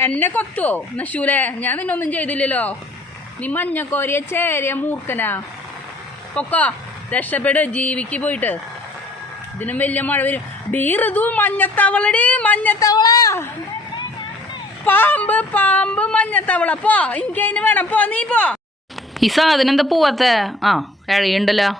എന്നെ കൊത്തുവോ നശൂലേ? ഞാൻ നിന്നൊന്നും ചെയ്തില്ലല്ലോ. നീ മഞ്ഞക്കോരിയ ചേരിയ മൂർഖനാ. പൊക്കോ, രക്ഷപ്പെട്, ജീവിക്ക് പോയിട്ട്. ഇതിനും വലിയ മഴ വരും. ഋതു, മഞ്ഞത്തവളടി, മഞ്ഞത്തവള. പാമ്പ് പാമ്പ് മഞ്ഞത്തവള. പോ, എനിക്ക് അതിന് വേണം. പോ, നീ പോ. ഈ സാധനം എന്താ പോവാത്ത? ആ, ഇഴയുണ്ടല്ലോ.